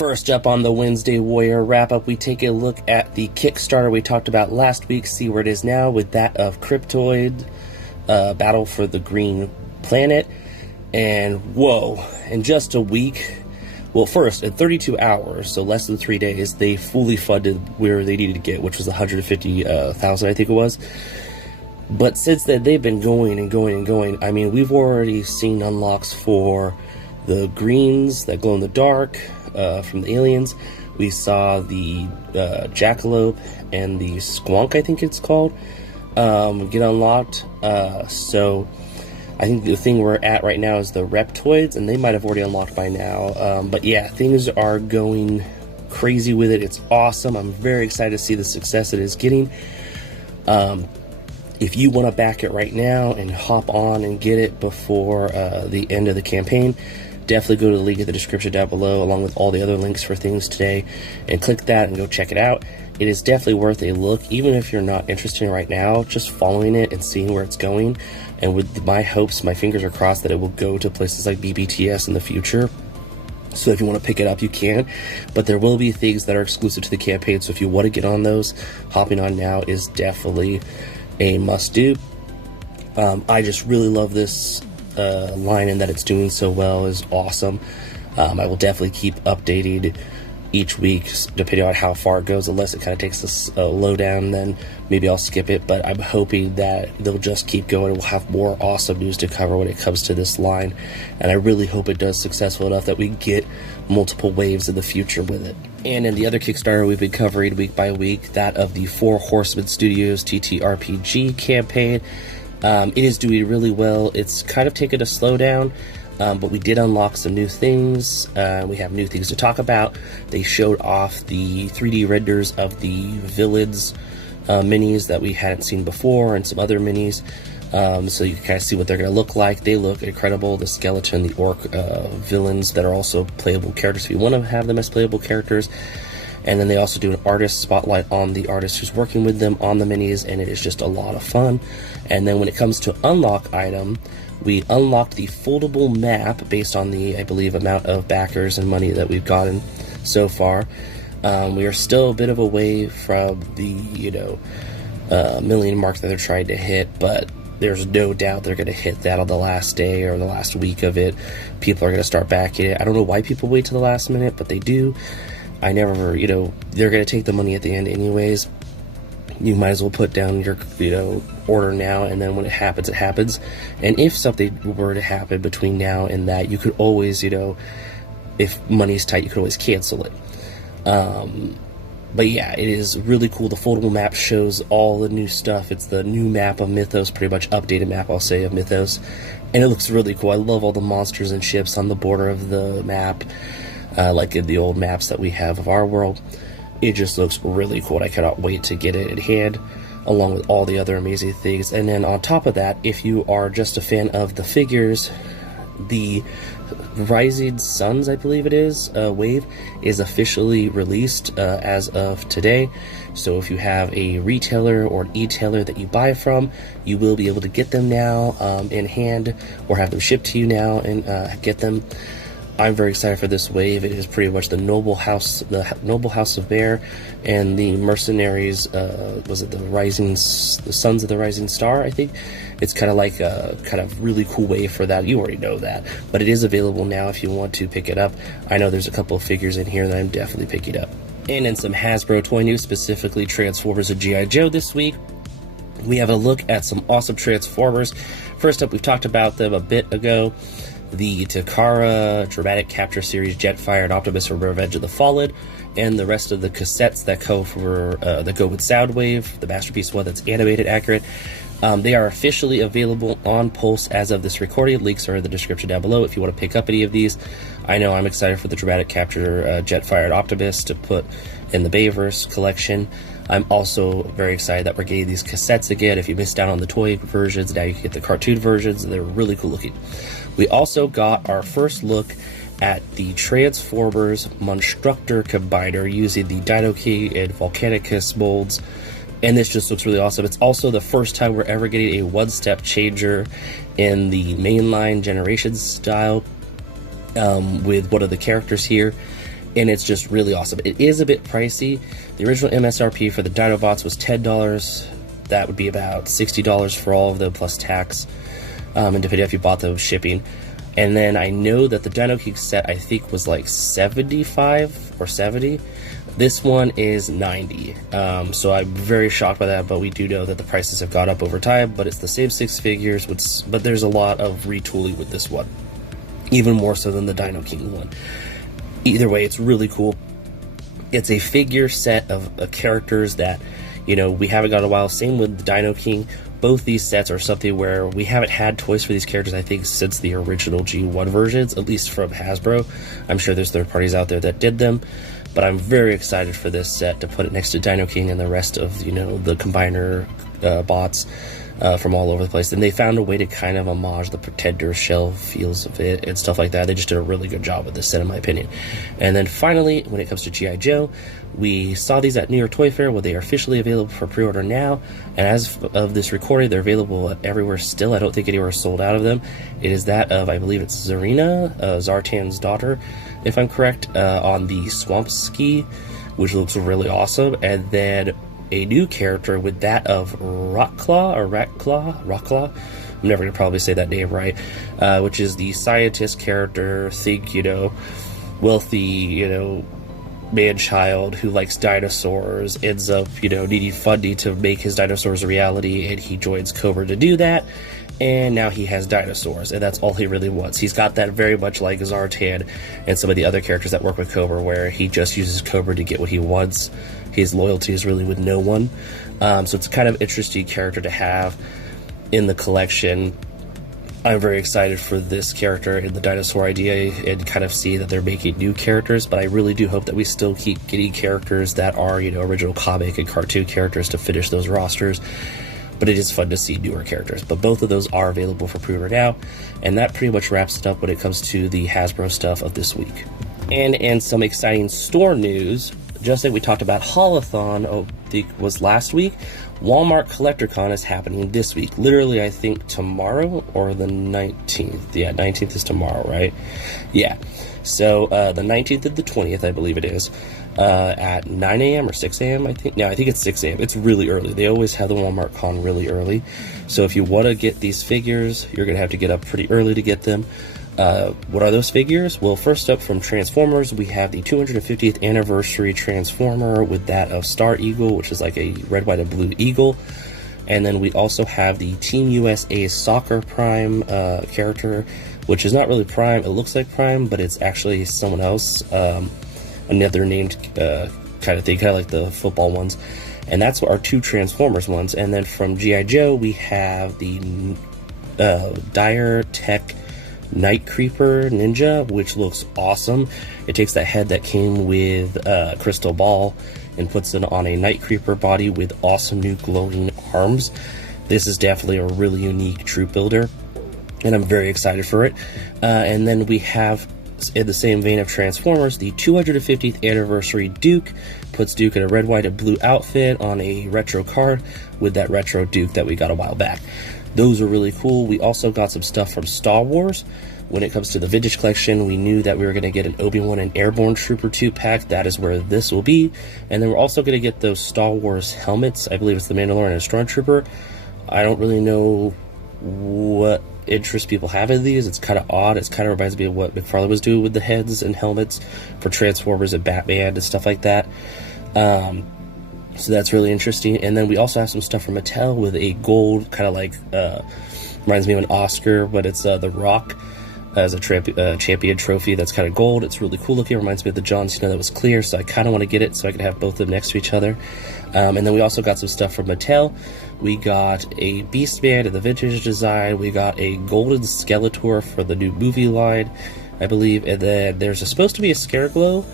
First up on the Wednesday Warrior wrap-up, we take a look at the Kickstarter we talked about last week, see where it is now with that of Cryptoid, Battle for the Green Planet. And whoa, in just a week, well, first, in 32 hours, so less than 3 days, they fully funded where they needed to get, which was 150,000, I think it was. But since then, they've been going and going and going. I mean, we've already seen unlocks for the greens that glow in the dark from the aliens. We saw the jackalope and the squonk, I think it's called, get unlocked. So I think the thing we're at right now is the Reptoids, and they might have already unlocked by now. But yeah, things are going crazy with it. It's awesome. I'm very excited to see the success it is getting. If you want to back it right now and hop on and get it before the end of the campaign, definitely go to the link in the description down below, along with all the other links for things today, and click that and go check it out. It is definitely worth a look, even if you're not interested in it right now, just following it and seeing where it's going. And with my hopes, my fingers are crossed that it will go to places like BBTS in the future. So if you want to pick it up, you can. But there will be things that are exclusive to the campaign, so if you want to get on those, hopping on now is definitely a must-do. I just really love this line, and that it's doing so well is awesome. I will definitely keep updating each week depending on how far it goes, unless it kind of takes a lowdown, then maybe I'll skip it. But I'm hoping that they'll just keep going. We'll have more awesome news to cover when it comes to this line, and I really hope it does successful enough that we get multiple waves in the future with it. And in the other Kickstarter we've been covering week by week, that of the Four Horsemen Studios TTRPG campaign. It is doing really well. It's kind of taken a slowdown, but we did unlock some new things. We have new things to talk about. They showed off the 3D renders of the villains minis that we hadn't seen before, and some other minis. So you can kind of see what they're going to look like. They look incredible. The skeleton, the orc villains that are also playable characters if you want to have them as playable characters. And then they also do an artist spotlight on the artist who's working with them on the minis, and it is just a lot of fun. And then when it comes to unlock item, we unlocked the foldable map based on the, I believe, amount of backers and money that we've gotten so far. We are still a bit of a way from the, million mark that they're trying to hit, but there's no doubt they're going to hit that on the last day or the last week of it. People are going to start backing it. I don't know why people wait to the last minute, but they do. I never, they're going to take the money at the end anyways. You might as well put down your, order now, and then when it happens, it happens. And if something were to happen between now and that, you could always, if money's tight, you could always cancel it. But yeah, it is really cool. The foldable map shows all the new stuff. It's the new map of Mythos, pretty much updated map, I'll say, of Mythos. And it looks really cool. I love all the monsters and ships on the border of the map. Like in the old maps that we have of our world. It just looks really cool. I cannot wait to get it in hand, along with all the other amazing things. And then on top of that, if you are just a fan of the figures, the Rising Suns, I believe it is, wave is officially released as of today. So if you have a retailer or an e-tailer that you buy from, you will be able to get them now in hand, or have them shipped to you now and get them. I'm very excited for this wave. It is pretty much the Noble House of Bear, and the Mercenaries. Was it the Sons of the Rising Star? I think it's kind of like a really cool wave for that. You already know that, but it is available now if you want to pick it up. I know there's a couple of figures in here that I'm definitely picking up. And in some Hasbro toy news, specifically Transformers and G.I. Joe this week, we have a look at some awesome Transformers. First up, we've talked about them a bit ago. The Takara Dramatic Capture Series Jetfire and Optimus from Revenge of the Fallen, and the rest of the cassettes that go with Soundwave, the Masterpiece one that's animated accurate. They are officially available on Pulse as of this recording. Links are in the description down below if you want to pick up any of these. I know I'm excited for the Dramatic Capture Jetfire and Optimus to put in the Bayverse collection. I'm also very excited that we're getting these cassettes again. If you missed out on the toy versions, now you can get the cartoon versions, and they're really cool looking. We also got our first look at the Transformers Monstructor combiner using the Dino King and Volcanicus molds, and this just looks really awesome. It's also the first time we're ever getting a one-step changer in the mainline Generations style with one of the characters here. and it's just really awesome. It is a bit pricey. The original MSRP for the Dinobots was $10. That would be about $60 for all of them plus tax, and depending if you bought those shipping. And then I know that the Dino King set I think was like $75 or $70. This one is $90. So I'm very shocked by that, but we do know that the prices have gone up over time, but it's the same 6 figures, but there's a lot of retooling with this one, even more so than the Dino King one. Either way, it's really cool. It's a figure set of characters that, you know, we haven't got in a while. Same with the Dino King. Both these sets are something where we haven't had toys for these characters, I think, since the original G1 versions, at least from Hasbro. I'm sure there's third parties out there that did them, but I'm very excited for this set to put it next to Dino King and the rest of, you know, the combiner bots from all over the place. And they found a way to kind of homage the Pretender shell feels of it and stuff like that. They just did a really good job with this set, in my opinion. And then finally, when it comes to G.I. Joe, we saw these at New York Toy Fair, where they are officially available for pre-order now. And as of this recording, they're available everywhere still. I don't think anywhere is sold out of them. It is that of, I believe it's Zarina, Zartan's daughter, if I'm correct, on the Swamp Ski, which looks really awesome. And then a new character with that of Rottclaw. I'm never going to probably say that name right, which is the scientist character, think, you know, wealthy, you know, man-child who likes dinosaurs, ends up, you know, needing funding to make his dinosaurs a reality, and he joins Cobra to do that, and now he has dinosaurs, and that's all he really wants. He's got that very much like Zartan and some of the other characters that work with Cobra, where he just uses Cobra to get what he wants. His loyalty is really with no one. So it's kind of interesting character to have in the collection. I'm very excited for this character and the dinosaur idea, and kind of see that they're making new characters, but I really do hope that we still keep getting characters that are, you know, original comic and cartoon characters to finish those rosters. But it is fun to see newer characters. But both of those are available for pre-order now, and that pretty much wraps it up when it comes to the Hasbro stuff of this week. And some exciting store news. Just like we talked about Haulathon, I think was last week, Walmart CollectorCon is happening this week. Literally, I think tomorrow or the 19th. Yeah, 19th is tomorrow, right? Yeah. So the 19th and the 20th, I believe it is, at 9 a.m. or 6 a.m., I think. No, I think it's 6 a.m. It's really early. They always have the Walmart Con really early. So if you want to get these figures, you're going to have to get up pretty early to get them. What are those figures? Well, first up from Transformers, we have the 250th anniversary Transformer with that of Star Eagle, which is like a red, white, and blue eagle. And then we also have the Team USA Soccer Prime character, which is not really Prime. It looks like Prime, but it's actually someone else, another named kind of thing, kind of like the football ones. And that's our two Transformers ones. And then from G.I. Joe, we have the Dire Tech Night Creeper Ninja, which looks awesome. It takes that head that came with Crystal Ball and puts it on a Night Creeper body with awesome new glowing arms. This is definitely a really unique troop builder, and I'm very excited for it. And then we have, in the same vein of Transformers, the 250th anniversary Duke. Puts Duke in a red, white, and blue outfit on a retro card with that retro Duke that we got a while back. Those are really cool. We also got some stuff from Star Wars. When it comes to the vintage collection, we knew that we were going to get an Obi-Wan and Airborne Trooper 2-pack. That is where this will be. And then we're also going to get those Star Wars helmets. I believe it's the Mandalorian and Stormtrooper. I don't really know what interest people have in these. It's kind of odd. It kind of reminds me of what McFarlane was doing with the heads and helmets for Transformers and Batman and stuff like that. So that's really interesting. And then we also have some stuff from Mattel with a gold, kind of like, reminds me of an Oscar, but it's The Rock as a champion trophy that's kind of gold. It's really cool looking. It reminds me of the John Cena that was clear, so I kind of want to get it so I can have both of them next to each other. And then we also got some stuff from Mattel. We got a Beastman in the vintage design. We got a golden Skeletor for the new movie line, I believe. And then there's supposed to be a Scareglow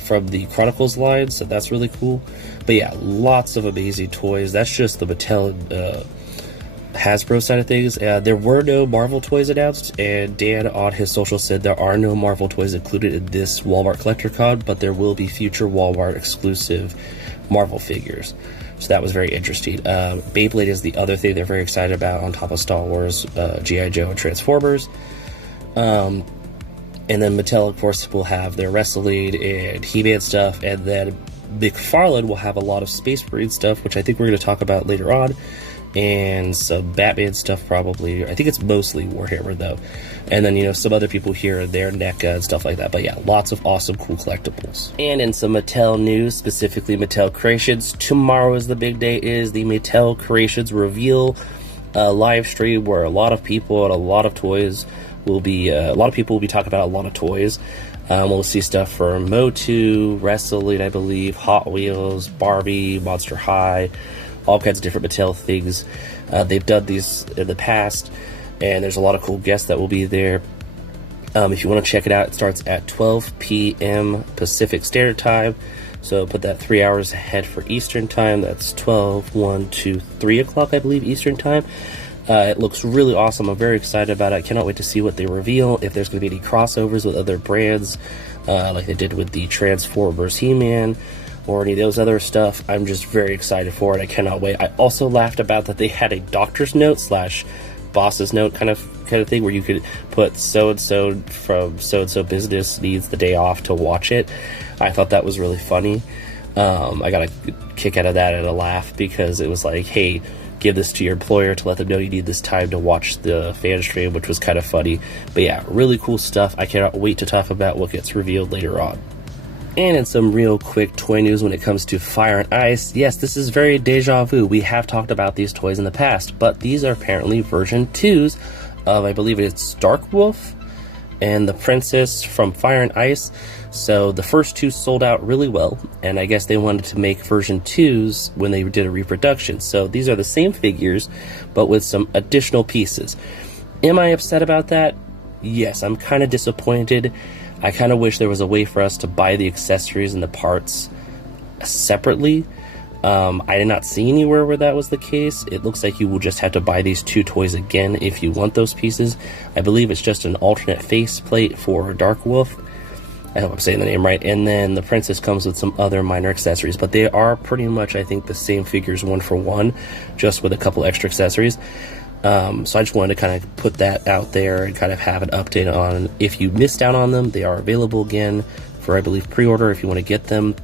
from the Chronicles line, so that's really cool. But yeah, lots of amazing toys. That's just the Mattel and Hasbro side of things. There were no Marvel toys announced, and Dan on his social said there are no Marvel toys included in this Walmart CollectorCon, but there will be future Walmart exclusive Marvel figures. So that was very interesting. Beyblade is the other thing they're very excited about on top of Star Wars, G.I. Joe, and Transformers. And then Mattel, of course, will have their Wrestling and He-Man stuff, and then McFarlane will have a lot of Space Marine stuff, which I think we're going to talk about later on, and some Batman stuff probably. I think it's mostly Warhammer, though. And then, you know, some other people here and there, NECA and stuff like that. But yeah, lots of awesome, cool collectibles. And in some Mattel news, specifically Mattel Creations, tomorrow is the big day, is the Mattel Creations reveal live stream where a lot of people and a lot of toys will be, a lot of people will be talking about a lot of toys. We'll see stuff from Motu, Wrestling, I believe, Hot Wheels, Barbie, Monster High, all kinds of different Mattel things. They've done these in the past, and there's a lot of cool guests that will be there. If you want to check it out, it starts at 12 p.m. Pacific Standard Time. So put that 3 hours ahead for Eastern Time. That's 12, 1, 2, 3 o'clock, I believe, Eastern Time. It looks really awesome. I'm very excited about it. I cannot wait to see what they reveal, if there's going to be any crossovers with other brands, like they did with the Transformers He-Man, or any of those other stuff. I'm just very excited for it. I cannot wait. I also laughed about that they had a doctor's note / boss's note kind of thing, where you could put so-and-so from so-and-so business needs the day off to watch it. I thought that was really funny. I got a kick out of that and a laugh, because it was like, hey, give this to your employer to let them know you need this time to watch the fan stream, which was kind of funny. But yeah, really cool stuff. I cannot wait to talk about what gets revealed later on. And in some real quick toy news when it comes to Fire and Ice, yes, this is very deja vu. We have talked about these toys in the past, but these are apparently version 2s of, I believe it's Dark Wolf and the Princess from Fire and Ice. So the first two sold out really well, and I guess they wanted to make version 2s when they did a reproduction. So these are the same figures, but with some additional pieces. Am I upset about that? Yes, I'm kind of disappointed. I kind of wish there was a way for us to buy the accessories and the parts separately. I did not see anywhere where that was the case. It looks like you will just have to buy these two toys again if you want those pieces. I believe it's just an alternate faceplate for Dark Wolf. I hope I'm saying the name right. And then the Princess comes with some other minor accessories, but they are pretty much, I think, the same figures 1 for 1, just with a couple extra accessories. So I just wanted to kind of put that out there and kind of have an update on, if you missed out on them, they are available again for, I believe, pre-order if you want to get them.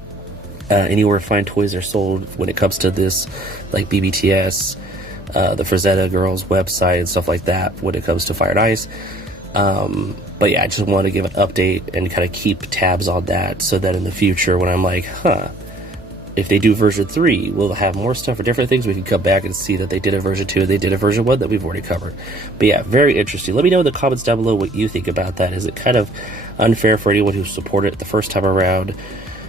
Anywhere fine toys are sold when it comes to this, like BBTS, the Frazetta Girls website and stuff like that when it comes to Fire and Ice. But yeah, I just wanted to give an update and kind of keep tabs on that, so that in the future when I'm like, if they do version 3, we'll have more stuff for different things. We can come back and see that they did a version 2 and they did a version 1 that we've already covered. But yeah, very interesting. Let me know in the comments down below what you think about that. Is it kind of unfair for anyone who supported it the first time around,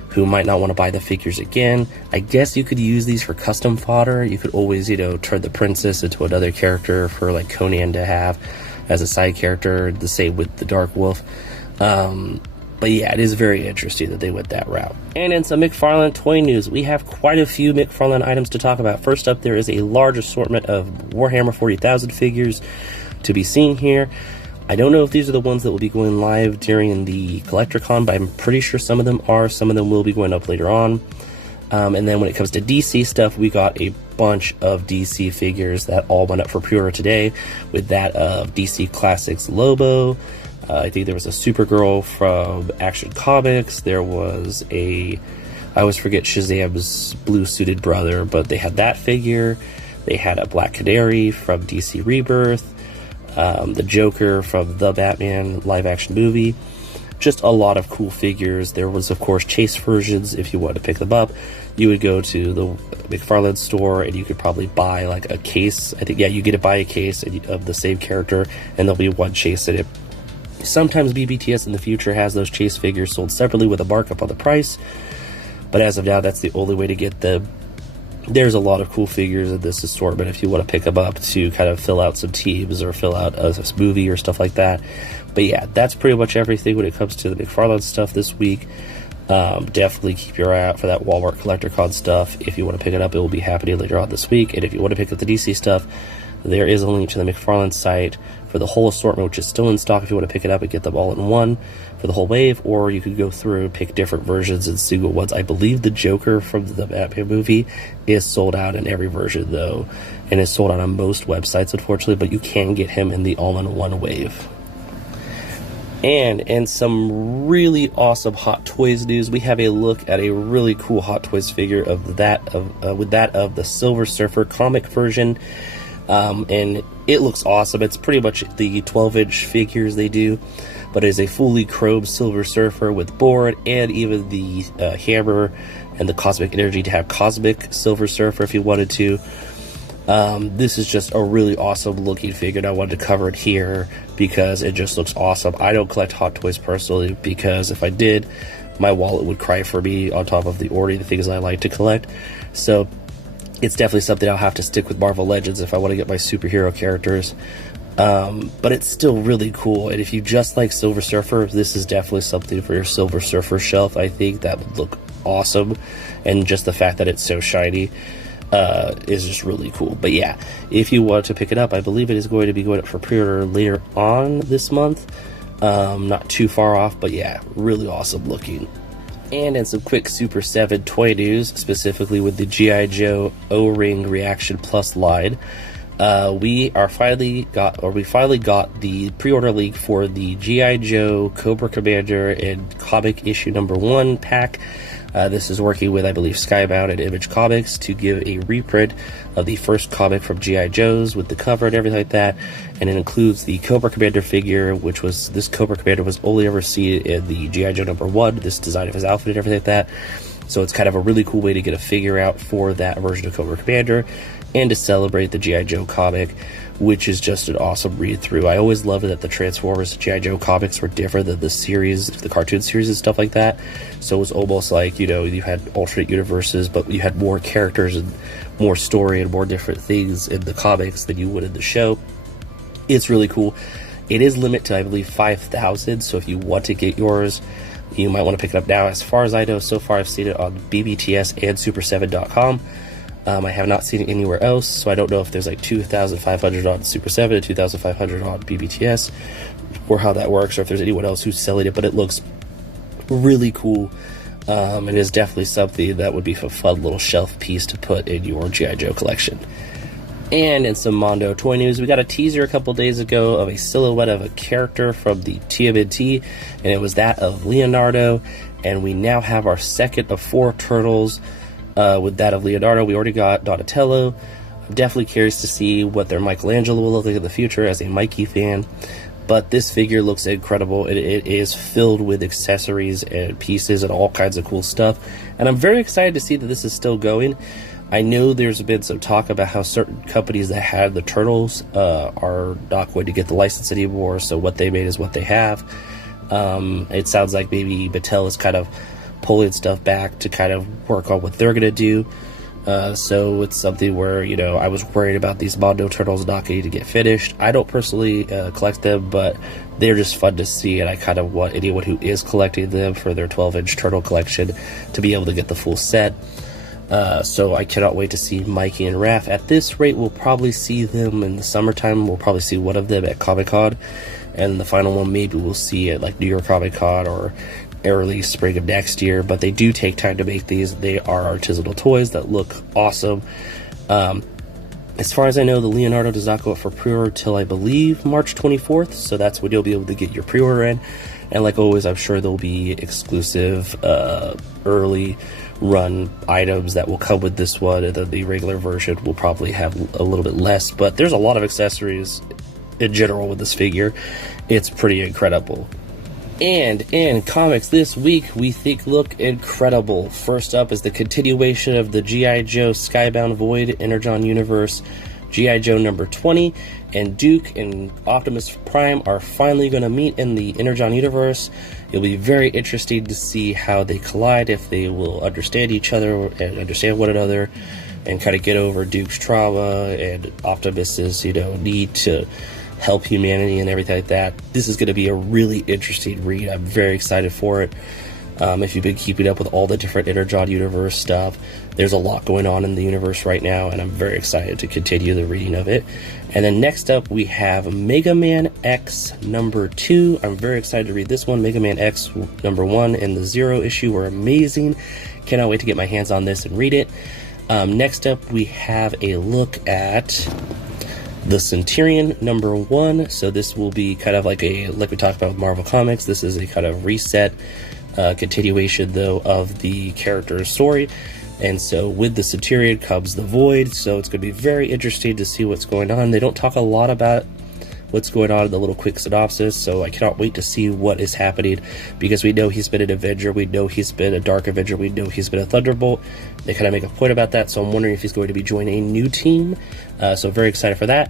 who might not want to buy the figures again? I guess you could use these for custom fodder. You could always, you know, turn the Princess into another character for like Conan to have as a side character, the same with the Dark Wolf. But yeah, it is very interesting that they went that route. And in some McFarlane toy news, we have quite a few McFarlane items to talk about. First up, there is a large assortment of Warhammer 40,000 figures to be seen here. I don't know if these are the ones that will be going live during the CollectorCon, but I'm pretty sure some of them are. Some of them will be going up later on. And then when it comes to DC stuff, we got a bunch of DC figures that all went up for pre-order today, with that of DC Classics Lobo. I think there was a Supergirl from Action Comics. There was I always forget Shazam's blue-suited brother, but they had that figure. They had a Black Canary from DC Rebirth. The Joker from the Batman live-action movie. Just a lot of cool figures. There was, of course, chase versions. If you wanted to pick them up, you would go to the McFarlane store and you could probably buy like a case. I think, yeah, you get to buy a case of the same character, and there'll be one chase in it. Sometimes BBTS in the future has those chase figures sold separately with a markup on the price, but as of now, that's the only way to get them. There's a lot of cool figures in this assortment if you want to pick them up to kind of fill out some teams or fill out a movie or stuff like that. But yeah, that's pretty much everything when it comes to the McFarlane stuff this week. Definitely keep your eye out for that Walmart CollectorCon stuff. If you want to pick it up, it will be happening later on this week. And if you want to pick up the DC stuff, there is a link to the McFarlane site for the whole assortment, which is still in stock if you want to pick it up and get them all in one for the whole wave, or you could go through and pick different versions and single ones. I believe the Joker from the Batman movie is sold out in every version, though, and is sold out on most websites, unfortunately, but you can get him in the all-in-one wave. And some really awesome Hot Toys news. We have a look at a really cool Hot Toys figure of the Silver Surfer comic version, and it looks awesome. It's pretty much the 12-inch figures they do, but it is a fully chrome Silver Surfer with board and even the hammer and the cosmic energy to have cosmic Silver Surfer if you wanted to. This is just a really awesome looking figure, and I wanted to cover it here because it just looks awesome. I don't collect Hot Toys personally because if I did, my wallet would cry for me on top of the things I like to collect. So it's definitely something I'll have to stick with Marvel Legends if I want to get my superhero characters. But it's still really cool, and if you just like Silver Surfer, this is definitely something for your Silver Surfer shelf. I think that would look awesome, and just the fact that it's so shiny is just really cool. But yeah, if you want to pick it up, I believe it is going to be going up for pre-order later on this month. Not too far off, but yeah, really awesome looking. And in some quick Super 7 toy news, specifically with the G.I. Joe O-Ring Reaction Plus line, we finally got the pre-order link for the G.I. Joe Cobra Commander and comic issue #1 pack. This is working with, I believe, Skybound and Image Comics to give a reprint of the first comic from G.I. Joe's with the cover and everything like that. And it includes the Cobra Commander figure, this Cobra Commander was only ever seen in the G.I. Joe #1, this design of his outfit and everything like that. So it's kind of a really cool way to get a figure out for that version of Cobra Commander and to celebrate the G.I. Joe comic, which is just an awesome read-through. I always loved that the Transformers G.I. Joe comics were different than the series, the cartoon series and stuff like that. So it was almost like, you had alternate universes, but you had more characters and more story and more different things in the comics than you would in the show. It's really cool. It is limited to, I believe, 5,000, so if you want to get yours, you might want to pick it up now. As far as I know, so far I've seen it on BBTS and Super7.com. I have not seen it anywhere else, so I don't know if there's like 2,500 on Super 7 and 2,500 on BBTS, or how that works, or if there's anyone else who's selling it, but it looks really cool. It is definitely something that would be a fun little shelf piece to put in your G.I. Joe collection. And in some Mondo toy news, we got a teaser a couple days ago of a silhouette of a character from the TMNT, and it was that of Leonardo, and we now have our second of 4 turtles. With that of Leonardo, we already got Donatello. I'm definitely curious to see what their Michelangelo will look like in the future as a Mikey fan. But this figure looks incredible. It is filled with accessories and pieces and all kinds of cool stuff. And I'm very excited to see that this is still going. I know there's been some talk about how certain companies that had the Turtles are not going to get the license anymore, so what they made is what they have. It sounds like maybe Mattel is kind of pulling stuff back to kind of work on what they're going to do. So it's something where, I was worried about these Mondo Turtles not getting to get finished. I don't personally collect them, but they're just fun to see, and I kind of want anyone who is collecting them for their 12-inch turtle collection to be able to get the full set. So I cannot wait to see Mikey and Raph. At this rate, we'll probably see them in the summertime. We'll probably see one of them at Comic-Con, and the final one maybe we'll see at like New York Comic-Con or early spring of next year. But they do take time to make these. They are artisanal toys that look awesome. As far as I know, the Leonardo does not go up for pre-order till, I believe, March 24th, so that's when you'll be able to get your pre-order in. And like always, I'm sure there'll be exclusive early run items that will come with this one, and then the regular version will probably have a little bit less. But there's a lot of accessories in general with this figure. It's pretty incredible. And in comics this week, we think look incredible. First up is the continuation of the G.I. Joe Skybound Void Energon Universe. G.I. Joe number 20 and Duke and Optimus Prime are finally going to meet in the Energon universe. It'll be very interesting to see how they collide, if they will understand each other and understand one another and kind of get over Duke's trauma and Optimus's, need to help humanity and everything like that. This is going to be a really interesting read. I'm very excited for it. If you've been keeping up with all the different Energon universe stuff, there's a lot going on in the universe right now, and I'm very excited to continue the reading of it. And then next up, we have Mega Man X number 2. I'm very excited to read this one. Mega Man X number 1 and the Zero issue were amazing. Cannot wait to get my hands on this and read it. Next up, we have a look at The Centurion #1. So this will be kind of like we talked about with Marvel Comics. This is a kind of reset, continuation though of the character's story. And so with the Centurion comes the Void. So it's going to be very interesting to see what's going on. They don't talk a lot about what's going on in the little quick synopsis, so I cannot wait to see what is happening, because we know he's been an Avenger, we know he's been a Dark Avenger, we know he's been a Thunderbolt. They kind of make a point about that, so I'm wondering if he's going to be joining a new team. So very excited for that.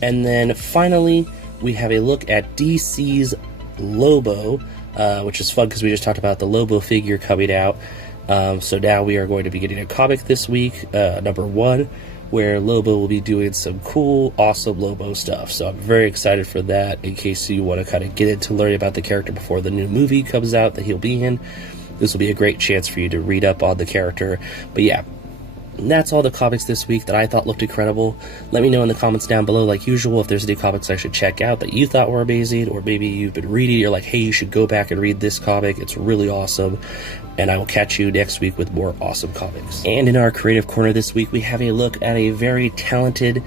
And then finally, we have a look at DC's Lobo, which is fun because we just talked about the Lobo figure coming out. So now we are going to be getting a comic this week, #1, where Lobo will be doing some cool, awesome Lobo stuff. So I'm very excited for that, in case you want to kind of get into learning about the character before the new movie comes out that he'll be in. This will be a great chance for you to read up on the character. But yeah, that's all the comics this week that I thought looked incredible. Let me know in the comments down below, like usual, if there's any comics I should check out that you thought were amazing, or maybe you've been reading, you're like, hey, you should go back and read this comic, it's really awesome. And I will catch you next week with more awesome comics. And in our creative corner this week, we have a look at a very talented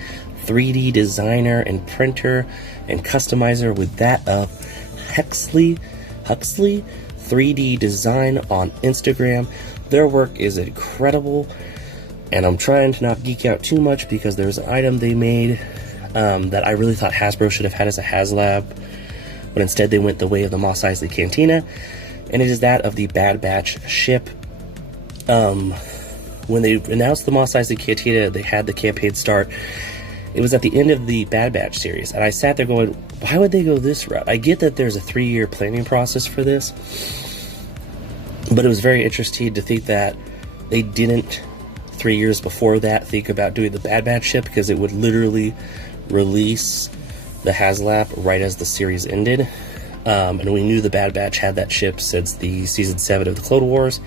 3D designer and printer and customizer with that of Huxley 3D Design on Instagram. Their work is incredible, and I'm trying to not geek out too much because there's an item they made that I really thought Hasbro should have had as a HasLab, but instead they went the way of the Mos Eisley Cantina, and it is that of the Bad Batch ship. When they announced the Mos Eisley Cantina, they had the campaign start. It was at the end of the Bad Batch series, and I sat there going, why would they go this route? I get that there's a 3-year planning process for this, but it was very interesting to think that they didn't, 3 years before that, think about doing the Bad Batch ship, because it would literally release the HasLab right as the series ended. And we knew the Bad Batch had that ship since the season 7 of the Clone Wars.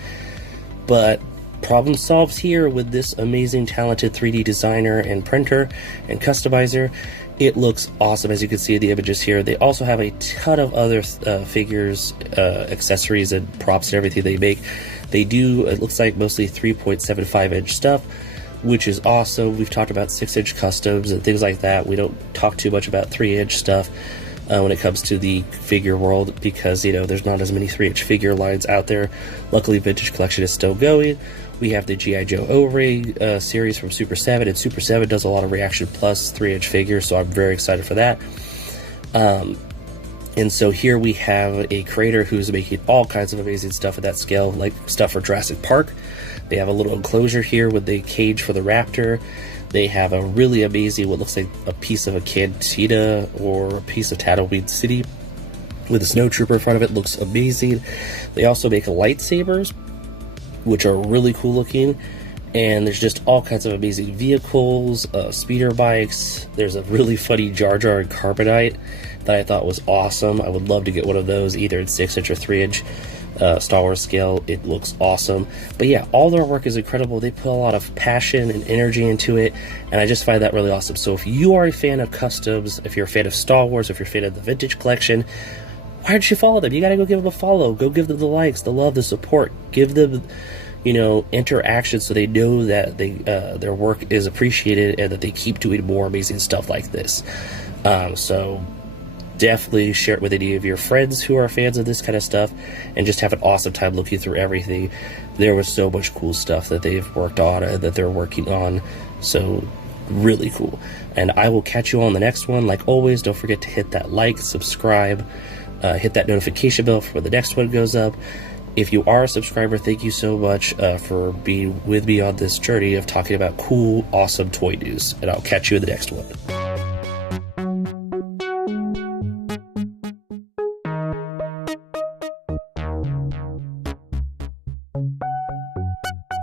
But problem solved here with this amazing, talented 3D designer and printer and customizer. It looks awesome, as you can see in the images here. They also have a ton of other figures, accessories, and props and everything they make. They do, it looks like, mostly 3.75-inch stuff, which is awesome. We've talked about 6-inch customs and things like that. We don't talk too much about 3-inch stuff when it comes to the figure world, because, you know, there's not as many 3-inch figure lines out there. Luckily, Vintage Collection is still going. We have the G.I. Joe O-Ring series from Super 7, and Super 7 does a lot of Reaction Plus 3-inch figures, so I'm very excited for that. And so here we have a creator who's making all kinds of amazing stuff at that scale, like stuff for Jurassic Park. They have a little enclosure here with the cage for the raptor. They have a really amazing, what looks like a piece of a cantina or a piece of Tatooine City with a snowtrooper in front of it. Looks amazing. They also make lightsabers, which are really cool looking. And there's just all kinds of amazing vehicles, speeder bikes. There's a really funny Jar Jar and Carbonite that I thought was awesome. I would love to get one of those, either in 6-inch or 3-inch Star Wars scale. It looks awesome. But yeah, all their work is incredible. They put a lot of passion and energy into it, and I just find that really awesome. So if you are a fan of customs, if you're a fan of Star Wars, if you're a fan of the Vintage Collection, why don't you follow them? You gotta go give them a follow. Go give them the likes, the love, the support. Give them, you know, interaction, so they know that they their work is appreciated and that they keep doing more amazing stuff like this. So definitely share it with any of your friends who are fans of this kind of stuff, and just have an awesome time looking through everything. There was so much cool stuff that they've worked on and that they're working on, so really cool. And I will catch you on the next one. Like always, don't forget to hit that like, subscribe, hit that notification bell for when the next one goes up. If you are a subscriber, thank you so much for being with me on this journey of talking about cool, awesome toy news, and I'll catch you in the next one.